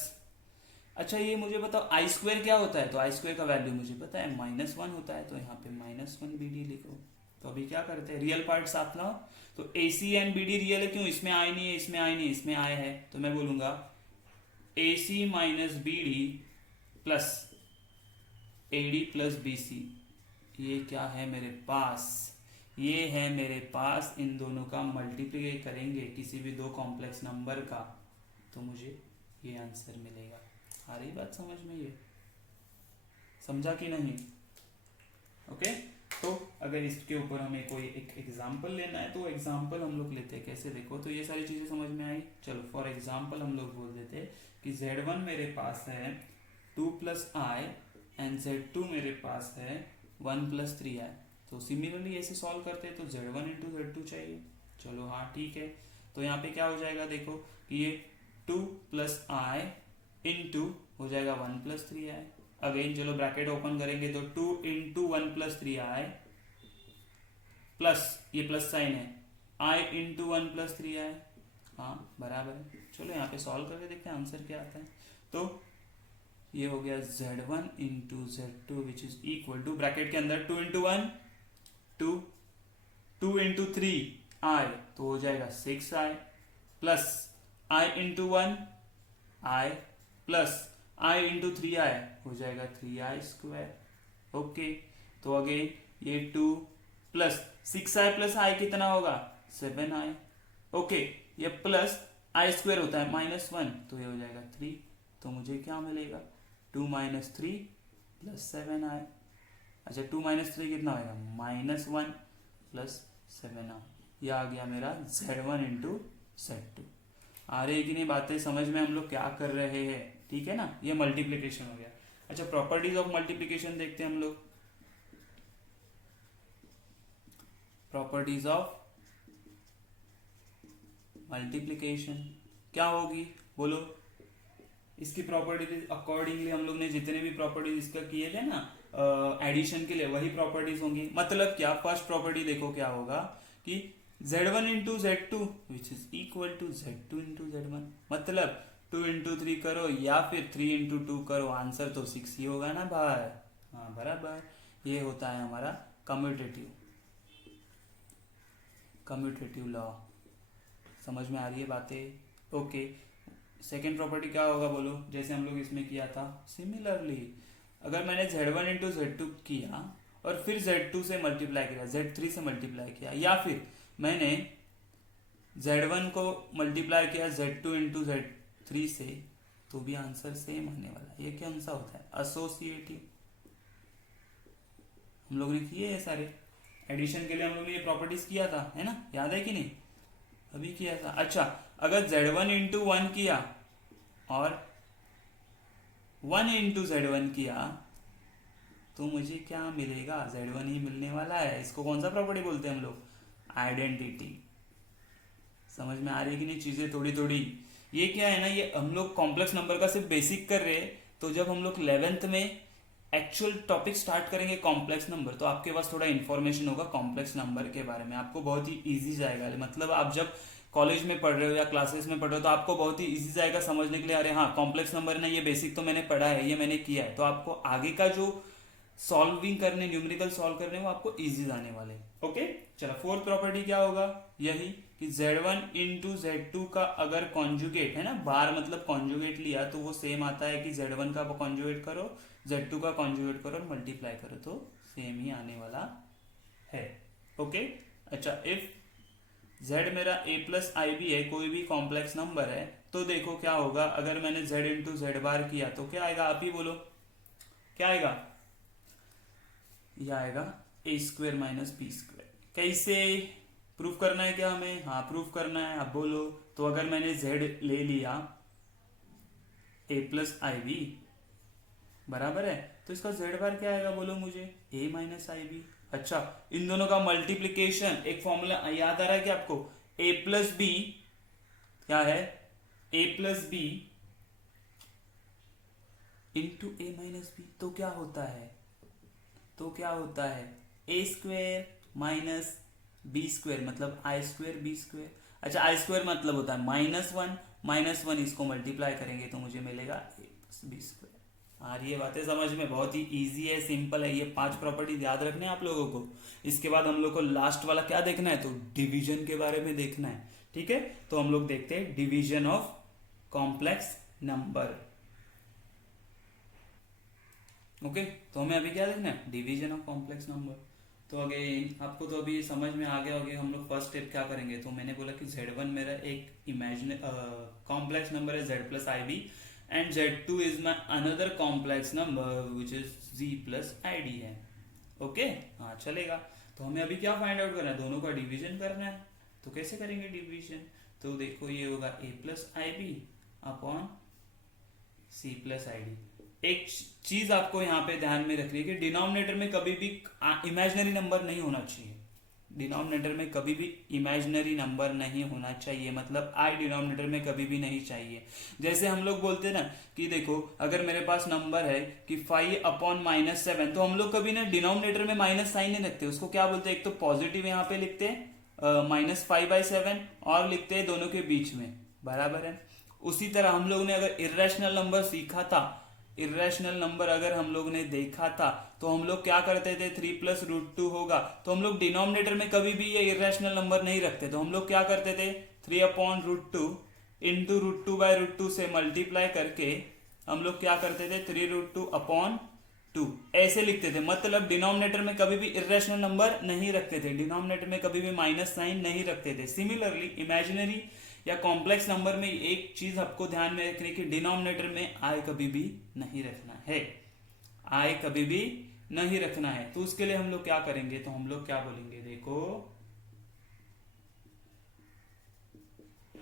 अच्छा ये मुझे बताओ आई स्क्वायर क्या होता है, तो आई स्क्वायर का वैल्यू मुझे पता है -1 होता है, तो यहाँ पे -1 बी डी लिखो। तो अभी क्या करते हैं, रियल पार्ट साथ लाओ। तो ए सी एंड बी डी रियल है, क्यों, इसमें आई नहीं है, इसमें आई नहीं है, इसमें आई है, तो मैं बोलूंगा A C minus B D plus A D plus B C. ये क्या है मेरे पास, ये है मेरे पास, इन दोनों का मल्टीप्लाई करेंगे किसी भी दो कॉम्प्लेक्स नंबर का, तो मुझे ये आंसर मिलेगा। आ रही बात समझ में? ये समझा कि नहीं? ओके तो अगर इसके ऊपर हमें कोई एक एग्जाम्पल लेना है तो एग्जाम्पल हम लोग लेते हैं कैसे, देखो तो ये सारी चीजें समझ में आई। चलो फॉर एग्जाम्पल हम लोग बोल देते हैं कि Z1 मेरे पास है 2 प्लस आई एंड Z2 मेरे पास है 1 प्लस 3 आई। तो सिमिलरली ऐसे सॉल्व करते हैं तो Z1 इंटू Z2 चाहिए। चलो हाँ ठीक है, तो यहाँ पे क्या हो जाएगा, देखो कि ये 2 प्लस आई इंटू हो जाएगा 1 प्लस 3 आई। अगेन चलो ब्रैकेट ओपन करेंगे तो 2 इंटू 1 प्लस 3 आई, प्लस ये प्लस साइन है, आई इंटू 1 प्लस 3 आई। हाँ बराबर है, चलो यहाँ पे सॉल्व करके देखते हैं आंसर क्या आता है। तो ये हो गया Z1 into Z2 which is equal to, bracket के अंदर 2 इंटू 1 2, 2 इंटू 3 आई, तो हो जाएगा 6 आई, plus i into 1 I, plus i into 3 आई हो जाएगा 3 आई स्क्वायर। ओके तो अगेन ये 2 प्लस 6 आई प्लस आई कितना होगा, 7 आई। ओके ये प्लस आई स्क्वायर होता है -1, तो ये हो जाएगा 3। तो मुझे क्या मिलेगा, 2 माइनस 3 प्लस 7 आई। अच्छा 2 माइनस 3 कितना होगा, -1 प्लस 7 आई। यह आ गया मेरा Z1 इंटू Z2। आ रही है कि नहीं बातें समझ में, हम लोग क्या कर रहे हैं, ठीक है ना। ये मल्टीप्लिकेशन हो गया। अच्छा प्रॉपर्टीज ऑफ मल्टीप्लिकेशन देखते हैं हम लोग। प्रॉपर्टीज ऑफ मल्टीप्लिकेशन क्या होगी बोलो, इसकी प्रॉपर्टीज अकॉर्डिंगली हम लोग ने जितने भी प्रॉपर्टीज इसका किए थे ना एडिशन के लिए, वही प्रॉपर्टीज होंगी। मतलब क्या, फर्स्ट प्रॉपर्टी देखो क्या होगा कि Z1 into Z2 which is equal to Z2 into Z1। मतलब 2 इंटू 3 करो या फिर 3 इंटू 2 करो, आंसर तो 6 ही होगा ना भाई। हाँ बराबर, ये होता है हमारा कम्यूटेटिव। Commutative law. समझ में आ रही है बातें? ओके। सेकेंड प्रॉपर्टी क्या होगा बोलो, जैसे हम लोग इसमें किया था सिमिलरली, अगर मैंने Z1 इंटू Z2 किया और फिर Z2 से मल्टीप्लाई किया, Z3 से मल्टीप्लाई किया, या फिर मैंने Z1 को मल्टीप्लाई किया Z2 इंटू Z3 से, तो भी आंसर सेम आने वाला है। ये कौन सा होता है? एसोसिएटिव। हम लोग ने किए ये सारे एडिशन के लिए, हम लोग ने ये प्रॉपर्टीज किया था, है ना? याद है कि नहीं? अभी किया था। अच्छा, अगर Z1 इंटू 1 किया और 1 इंटू Z1 किया तो मुझे क्या मिलेगा? Z1 ही मिलने वाला है। इसको कौन सा प्रॉपर्टी बोलते हैं हम लोग? आइडेंटिटी। समझ में आ रही है कि नहीं चीजें थोड़ी थोड़ी? ये क्या है ना, ये हम लोग कॉम्प्लेक्स नंबर का सिर्फ बेसिक कर रहे हैं, तो जब हम लोग 11th में एक्चुअल टॉपिक स्टार्ट करेंगे कॉम्प्लेक्स नंबर, तो आपके पास थोड़ा इन्फॉर्मेशन होगा कॉम्प्लेक्स नंबर के बारे में, आपको बहुत ही इजी जाएगा। मतलब आप जब कॉलेज में पढ़ रहे हो या क्लासेस में पढ़ रहे हो तो आपको बहुत ही इजी जाएगा समझने के लिए। अरे हाँ, कॉम्प्लेक्स नंबर ना, ये बेसिक तो मैंने पढ़ा है, ये मैंने किया है, तो आपको आगे का जो सॉल्विंग करने, न्यूमेरिकल सॉल्व करने, वो आपको इजी जाने वाले। ओके, चलो फोर्थ प्रॉपर्टी क्या होगा? यही कि Z1 इंटू Z2 का अगर कॉन्जुगेट है ना, बार मतलब कॉन्जुगेट लिया, तो वो सेम आता है कि Z1 का कॉन्जुगेट करो, Z2 का कॉन्जुगेट करो और मल्टीप्लाई करो, तो सेम ही आने वाला है। ओके। अच्छा, इफ Z मेरा a प्लस आई बी है, कोई भी कॉम्प्लेक्स नंबर है, तो देखो क्या होगा, अगर मैंने Z इंटू Z बार किया तो क्या आएगा? आप ही बोलो, क्या आएगा? यह आएगा a square minus b square. कैसे प्रूफ करना है? क्या हमें? हाँ, प्रूफ करना है। आप बोलो। तो अगर मैंने Z ले लिया a प्लस आई बी बराबर है, तो इसका Z बार क्या आएगा बोलो मुझे? a minus i b. अच्छा, इन दोनों का मल्टीप्लीकेशन, एक फॉर्मूला याद आ रहा है कि आपको? a प्लस बी क्या है? a plus b into a minus b, तो क्या होता है? तो क्या होता है? a square minus b square, मतलब आई स्क्वेयर बी स्क्वेयर। अच्छा, आई स्क्वेयर मतलब होता है -1, इसको मल्टीप्लाई करेंगे तो मुझे मिलेगा a प्लस बी स्क्वेयर। आ रही है बातें समझ में? बहुत ही इजी है, सिंपल है। ये 5 प्रॉपर्टी याद रखने हैं आप लोगों को। इसके बाद हम लोग को लास्ट वाला क्या देखना है? तो डिवीजन के बारे में देखना है। ठीक है, तो हम लोग देखते हैं division of complex number. Okay, तो हमें अभी क्या देखना है? Division of complex number. तो अगेन आपको तो अभी समझ में आ गया होगा। हम लोग फर्स्ट स्टेप क्या करेंगे? तो मैंने बोला कि Z1 मेरा एक इमेजिन कॉम्प्लेक्स नंबर है Z plus i b, and Z2 is my another complex number which is Z plus i d है। ओके, हाँ चलेगा। तो हमें अभी क्या फाइंड आउट करना है? दोनों का डिवीजन करना है। तो कैसे करेंगे डिवीजन? तो देखो, ये होगा a plus i b upon C plus i d. एक चीज आपको यहाँ पे ध्यान में रखनी है कि डिनोमिनेटर में कभी भी इमेजिनरी नंबर नहीं होना चाहिए। डिनोमिनेटर में कभी भी इमेजिनरी नंबर नहीं होना चाहिए, मतलब आई डिनोमिनेटर में कभी भी नहीं चाहिए। जैसे हम लोग बोलते हैं ना कि देखो, अगर मेरे पास नंबर है कि 5 अपॉन -7, तो हम लोग कभी ना डिनोमिनेटर में माइनस साइन नहीं रखते। उसको क्या बोलते हैं? एक तो पॉजिटिव यहाँ पे लिखते हैं -5/7, और लिखते हैं दोनों के बीच में, बराबर है। उसी तरह हम लोग ने अगर इर्रेशनल नंबर सीखा था, इरेशनल नंबर अगर हम लोग ने देखा था, तो हम लोग क्या करते थे? 3 प्लस रूट 2 होगा, तो हम लोग डिनोमिनेटर में कभी भी ये इरेशनल नंबर नहीं रखते। तो हम लोग क्या करते थे? 3 upon root 2 into root 2 by root 2 से मल्टीप्लाई करके हम लोग क्या करते थे? 3 रूट 2 अपॉन 2 ऐसे लिखते थे। मतलब डिनोमिनेटर में कभी भी इरेशनल नंबर नहीं रखते थे, डिनोमिनेटर में कभी भी माइनस साइन नहीं रखते थे। सिमिलरली इमेजिनरी या कॉम्प्लेक्स नंबर में एक चीज आपको ध्यान में रखनी कि डिनोमिनेटर में आई कभी भी नहीं रखना है, आई कभी भी नहीं रखना है। तो उसके लिए हम लोग क्या करेंगे? तो हम लोग क्या बोलेंगे? देखो,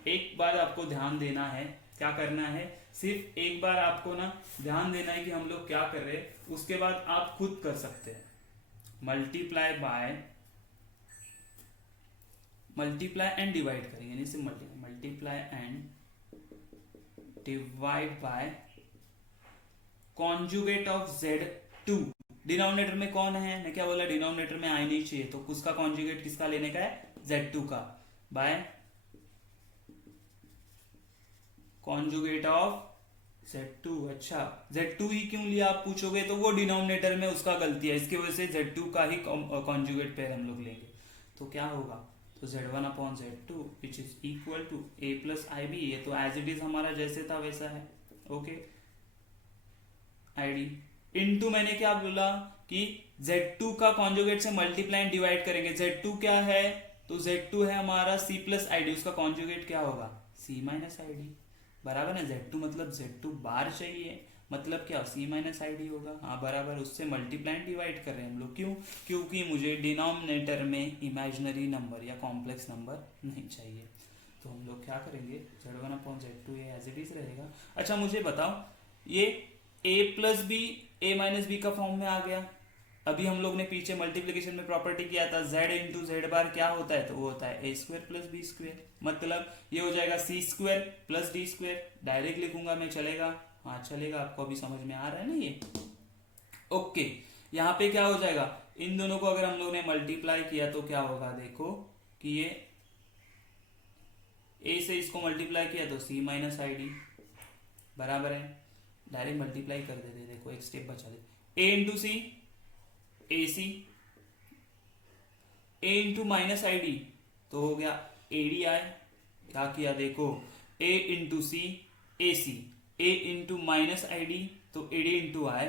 एक बार आपको ध्यान देना है, क्या करना है? सिर्फ एक बार आपको ना ध्यान देना है कि हम लोग क्या कर रहे हैं, उसके बाद आप खुद कर सकते हैं। मल्टीप्लाई एंड डिवाइड करेंगे, यानी सिर्फ multiply and divide by conjugate of Z2। Denominator में कौन है? मैं क्या बोला? डिनोमिनेटर में आई नहीं चाहिए, तो उसका कॉन्जुगेट किसका लेने का है? Z2 का, बाय कॉन्जुगेट ऑफ Z2। अच्छा, Z2 ही क्यों लिया आप पूछोगे? तो वो डिनोमिनेटर में उसका गलती है, इसकी वजह से Z2 का ही कॉन्जुगेट पेयर हम लोग लेंगे। तो क्या होगा? तो Z1/Z2 which is equal to A plus IB। ये तो एज इट इज हमारा जैसे था वैसा है। ओके, ID इनटू मैंने क्या बोला कि Z2 का कॉन्जुगेट से मल्टीप्लाई एंड डिवाइड करेंगे। Z2 क्या है, तो Z2 है हमारा C प्लस ID, उसका कॉन्जुगेट क्या होगा C माइनस ID, बराबर है। Z2 मतलब Z2 बार चाहिए, मतलब क्या C माइनस ID होगा। हाँ बराबर, उससे मल्टीप्लाई एंड डिवाइड कर रहे हैं हम लोग। क्यों, क्योंकि मुझे डिनोमिनेटर में इमेजिनरी नंबर या कॉम्प्लेक्स नंबर नहीं चाहिए। तो हम लोग क्या करेंगे, Z1/Z2 ये एज इट इज रहेगा। अच्छा मुझे बताओ, ये A plus b A minus b का फॉर्म में आ गया। अभी हम लोग ने पीछे मल्टीप्लिकेशन में प्रॉपर्टी किया था, Z इंटू जेड बार क्या होता है, तो वो होता है A square plus b square. मतलब ये हो जाएगा C square plus D square. Direct लिखूंगा मैं, चलेगा? हाँ चलेगा, आपको अभी समझ में आ रहा है ना ये। ओके, यहाँ पे क्या हो जाएगा, इन दोनों को अगर हम लोग ने मल्टीप्लाई किया तो क्या होगा, देखो कि ये A से इसको मल्टीप्लाई किया तो C माइनस ID बराबर है। डायरेक्ट मल्टीप्लाई कर देते, देखो एक स्टेप बचा दे। A into c AC, A into minus ID तो हो गया ADI। क्या किया देखो, A into c AC, A into minus ID तो AD into I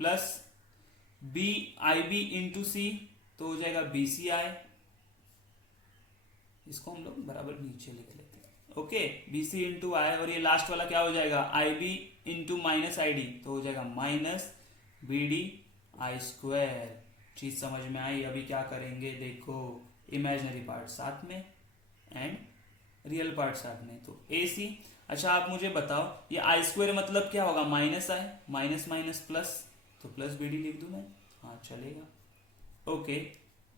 plus BIB into C तो हो जाएगा BCI। इसको हम लोग बराबर नीचे लिख लेते हैं। ओके, BC इंटू I, और ये लास्ट वाला क्या हो जाएगा IB इंटू माइनस ID तो हो जाएगा माइनस BD I स्क्वायर। चीज समझ में आई? अभी क्या करेंगे देखो, इमेजिनरी पार्ट साथ में एंड रियल पार्ट साथ में, तो AC। अच्छा आप मुझे बताओ, ये I स्क्वायर मतलब क्या होगा, minus I, minus minus plus, तो प्लस BD लिख दूं मैं? हाँ चलेगा। ओके,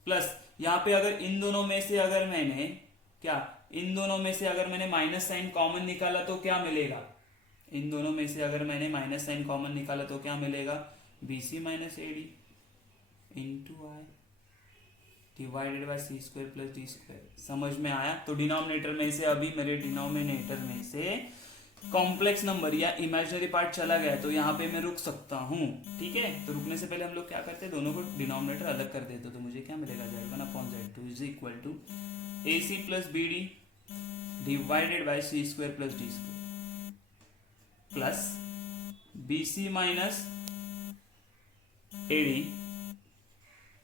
प्लस यहाँ पे अगर इन दोनों में से अगर मैंने क्या, इन दोनों में से अगर मैंने माइनस साइन कॉमन निकाला तो क्या मिलेगा, इन दोनों में से अगर मैंने माइनस साइन कॉमन निकाला तो क्या मिलेगा, BC minus AD into I divided by C square plus D square. समझ में आया? तो डिनोमिनेटर में से अभी मेरे डिनोमिनेटर में से कॉम्प्लेक्स नंबर या इमेजिनरी पार्ट चला गया, तो यहाँ पे मैं रुक सकता हूँ। ठीक है, तो रुकने से पहले हम लोग क्या करते हैं, दोनों को डिनोमिनेटर अलग कर देते, तो मुझे क्या मिलेगा, Z1/Z2 is equal to AC plus BD divided by C square plus D square plus BC minus AD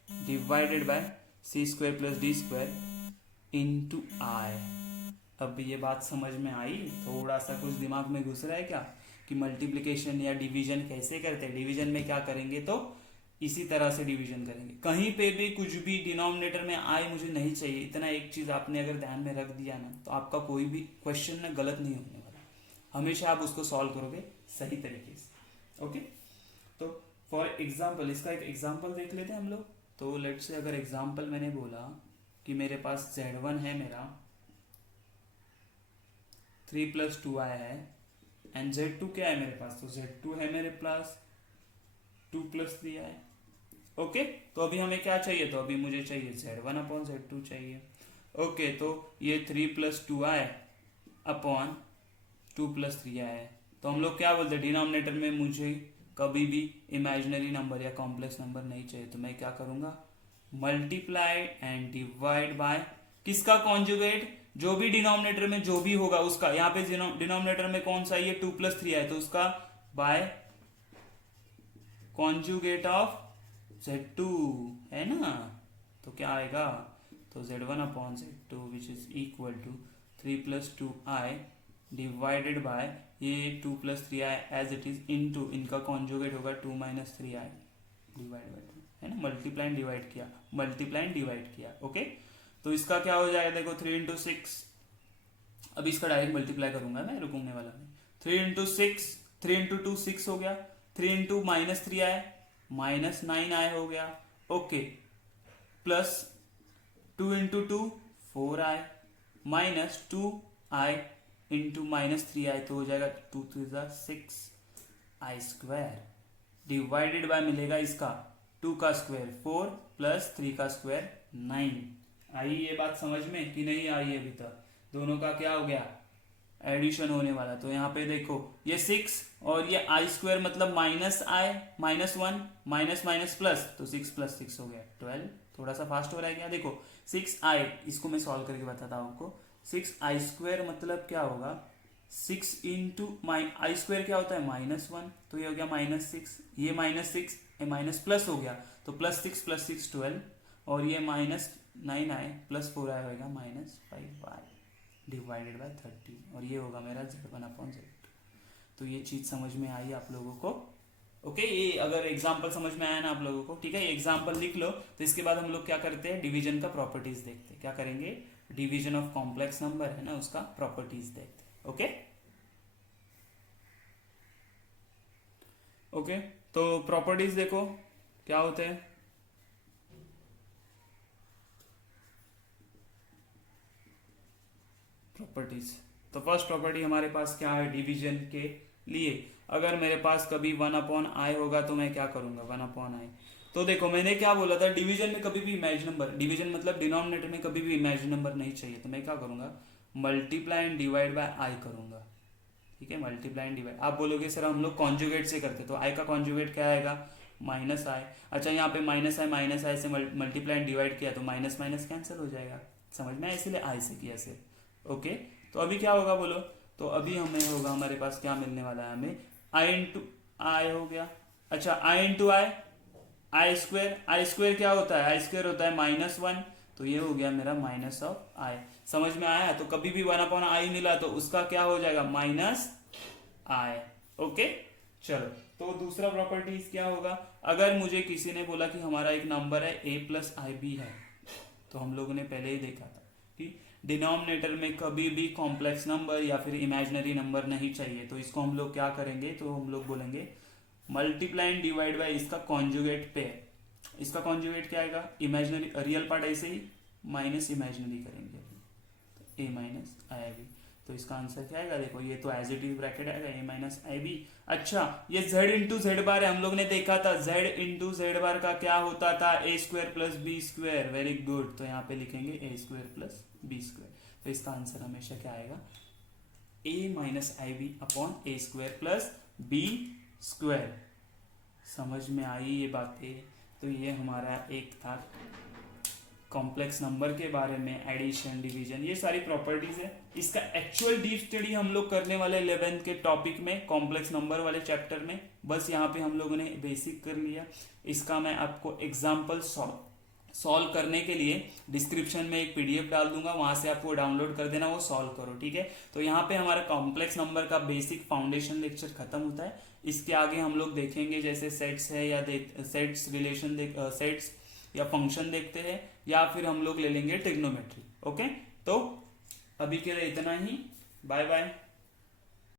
divided by C square plus D square into I। अब ये बात समझ में आई? थोड़ा सा कुछ दिमाग में घुस रहा है क्या, कि मल्टीप्लिकेशन या डिवीजन कैसे करते हैं। डिवीजन में क्या करेंगे, तो इसी तरह से डिवीजन करेंगे। कहीं पे भी कुछ भी डिनोमिनेटर में आई मुझे नहीं चाहिए, इतना एक चीज आपने अगर ध्यान में रख दिया ना, तो आपका कोई भी क्वेश्चन ना गलत नहीं होने वाला, हमेशा आप उसको सॉल्व करोगे सही तरीके से। ओके, तो फॉर एग्जाम्पल इसका एक एग्जाम्पल देख लेते हैं हम लोग। तो लेट से अगर एग्जाम्पल मैंने बोला कि मेरे पास Z1 है मेरा 3 + 2i है, एंड Z2 क्या है मेरे पास, तो Z2 है मेरे पास 2 + 3i। ओके, तो अभी हमें क्या चाहिए, तो अभी मुझे चाहिए Z1/Z2 चाहिए। ओके, तो ये 3 + 2i अपॉन 2 + 3i है। तो हम लोग क्या बोलते हैं, डिनोमिनेटर में मुझे कभी भी इमेजिनरी नंबर या कॉम्प्लेक्स नंबर नहीं चाहिए, तो मैं क्या करूंगा, मल्टीप्लाई एंड डिवाइड बाय किसका कॉन्जुगेट, जो भी डिनोमिनेटर में जो भी होगा उसका। यहाँ पे डिनोमिनेटर में कौन सा, ये 2 + 3 है, तो उसका बाय कॉन्जुगेट ऑफ Z2 है ना, तो क्या आएगा, तो Z1/Z2 which is equal to 3 + 2i divided by ये 2 + 3i as it is into इनका कॉन्जुगेट होगा 2 - 3i डिवाइड बाय 2, है ना। मल्टीप्लाई डिवाइड किया, मल्टीप्लाई डिवाइड किया। ओके, तो इसका क्या हो जाएगा, देखो 3 × 6, अभी इसका डायरेक्ट मल्टीप्लाई करूंगा मैं, रुकने वाला नहीं। 3 × 6, 3 × 2 6 हो गया, 3 × -3i -9i हो गया। Okay, plus 2 × 2 4i minus 2i into -3i तो हो जाएगा 2 × 3 = 6i स्क्वायर डिवाइडेड बाय मिलेगा इसका 2 का स्क्वायर 4 प्लस 3 का स्क्वायर 9। आई ये बात समझ में कि नहीं आई अभी तक? दोनों का क्या हो गया, एडिशन होने वाला। तो यहाँ पे देखो ये 6 और ये i स्क्वायर मतलब -i -1 माइनस माइनस प्लस, तो 6 + 6 हो गया 12 थोड़ा सा फास्ट हो रहा है क्या? देखो 6i, इसको मैं सॉल्व करके बताता हूँ आपको। 6i² मतलब क्या होगा, 6 इंटू आई स्क्वायर क्या होता है -1, तो ये हो गया -6, ये -6 ये माइनस प्लस हो गया तो +6 + 6 12, और ये -9i + 4i होगा -5y डिवाइडेड बाय 30, और ये होगा मेरा Z1/Z2। तो ये चीज समझ में आई आप लोगों को? ओके, ये अगर एग्जाम्पल समझ में आया ना आप लोगों को, ठीक है, ये एग्जाम्पल लिख लो। तो इसके बाद हम लोग क्या करते हैं, डिवीजन का प्रॉपर्टीज देखते हैं। क्या करेंगे, डिवीजन ऑफ कॉम्प्लेक्स नंबर है ना, उसका प्रॉपर्टीज देखते हैं। ओके ओके, तो प्रॉपर्टीज देखो क्या होते हैं। प्रॉपर्टीज, तो फर्स्ट प्रॉपर्टी हमारे पास क्या है डिवीजन के लिए, अगर मेरे पास कभी 1/i होगा तो मैं क्या करूंगा 1/i। तो देखो मैंने क्या बोला था, डिवीजन में कभी भी इमेज नंबर, डिवीजन मतलब डिनोमिनेटर में कभी भी इमेज नंबर नहीं चाहिए, तो मैं क्या करूंगा मल्टीप्लाई एंड डिवाइड बाय आई करूंगा। ठीक है, मल्टीप्लाई एंड डिवाइड। आप बोलोगे सर हम लोग कॉन्जुगेट से करते, तो आई का कॉन्जुगेट क्या आएगा -i। अच्छा यहाँ पे -i से मल्टीप्लाई एंड डिवाइड किया तो माइनस माइनस कैंसिल हो जाएगा, समझ में आया, इसीलिए आई से किया सिर्फ। ओके, तो अभी क्या होगा बोलो, तो अभी हमें होगा, हमारे पास क्या मिलने वाला है हमें i इंटू आई हो गया। अच्छा i into I, I square क्या होता है, आई स्क्वेयर होता है -1, तो ये हो गया मेरा -i। समझ में आया? तो कभी भी 1/i मिला तो उसका क्या हो जाएगा -i। ओके चलो, तो दूसरा प्रॉपर्टीज क्या होगा, अगर मुझे किसी ने बोला कि हमारा एक नंबर है a+ib है, तो हम लोगों ने पहले ही देखा था कि डिनोमिनेटर में कभी भी कॉम्प्लेक्स नंबर या फिर इमेजिनरी नंबर नहीं चाहिए, तो इसको हम लोग क्या करेंगे, तो हम लोग बोलेंगे मल्टीप्लाई एंड डिवाइड बाय इसका कॉन्जुगेट पेयर। इसका कॉन्जुगेट क्या आएगा, इमेजिनरी रियल पार्ट ऐसे ही माइनस इमेजिनरी करेंगे, तो a-ib। तो इसका आंसर क्या आएगा, देखो ये तो एज इट इज ब्रैकेट आएगा a-ib। अच्छा ये z इंटू जेड बार है, हम लोग ने देखा था z इंटू जेड बार का क्या होता था a² + b²। वेरी गुड, तो यहाँ पे लिखेंगे a² + b²। तो इसका आंसर हमेशा क्या आएगा a-ib/a² + b²। समझ में आई ये बातें? तो ये हमारा एक था कॉम्प्लेक्स नंबर के बारे में, एडिशन डिवीजन, ये सारी प्रॉपर्टीज है। इसका एक्चुअल डीप स्टडी हम लोग करने वाले 11th के टॉपिक में, कॉम्प्लेक्स नंबर वाले चैप्टर में। बस यहाँ पे हम लोगों ने बेसिक कर लिया। इसका मैं आपको एग्जाम्पल सॉल्व करने के लिए डिस्क्रिप्शन में एक पीडीएफ डाल दूंगा, वहां से आपको डाउनलोड कर देना, वो सॉल्व करो। ठीक है, तो यहाँ पे हमारा कॉम्प्लेक्स नंबर का बेसिक फाउंडेशन लेक्चर खत्म होता है। इसके आगे हम लोग देखेंगे जैसे सेट्स है या सेट्स रिलेशन सेट्स या फंक्शन देखते हैं, या फिर हम लोग ले लेंगे ट्रिग्नोमेट्री। ओके, तो अभी के लिए इतना ही, बाय बाय।